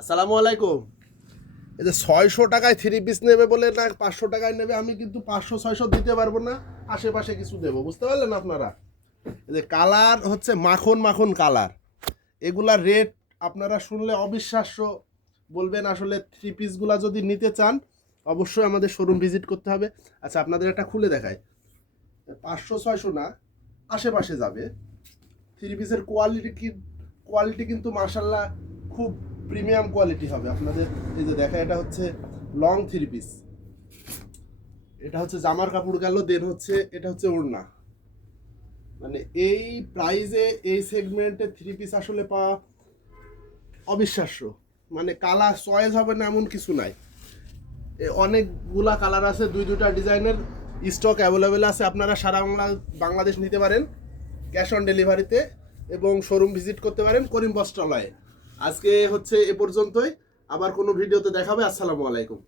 আসসালামু আলাইকুম। এই যে 600 টাকায় থ্রি পিস নেবে বলে না 500 টাকায় নেবে, আমি কিন্তু 500-600 দিতে পারবো না, আশেপাশে কিছু দেবো, বুঝতে পারলেন আপনারা। এই যে কালার হচ্ছে মাখন মাখন কালার, এগুলার রেট আপনারা শুনলে অবিশ্বাস্য বলবেন। আসলে থ্রি পিসগুলা যদি নিতে চান অবশ্যই আমাদের শোরুম ভিজিট করতে হবে। আচ্ছা, আপনাদের একটা খুলে দেখায়, 500-600 না, আশেপাশে যাবে। থ্রি পিসের কোয়ালিটি কিন্তু মার্শাল্লাহ খুব প্রিমিয়াম কোয়ালিটি হবে আপনাদের। এই যে দেখা, এটা হচ্ছে লং থ্রি পিস, এটা হচ্ছে জামার কাপড় গেল, দেন হচ্ছে এটা হচ্ছে ওড়না। মানে এই প্রাইজে এই সেগমেন্টে থ্রি পিস আসলে পাওয়া অবিশ্বাস্য। মানে কালার চয়েস হবে না এমন কিছু নাই, অনেকগুলা কালার আছে, দুইটা ডিজাইনের স্টক অ্যাভেলেবেল আছে। আপনারা সারা বাংলাদেশ নিতে পারেন ক্যাশ অন ডেলিভারিতে, এবং শোরুম ভিজিট করতে পারেন করিম বস্ত্রালয়ে। আজকে হচ্ছে এ পর্যন্তই, আবার কোনো ভিডিওতে দেখাবে। আসসালামু আলাইকুম।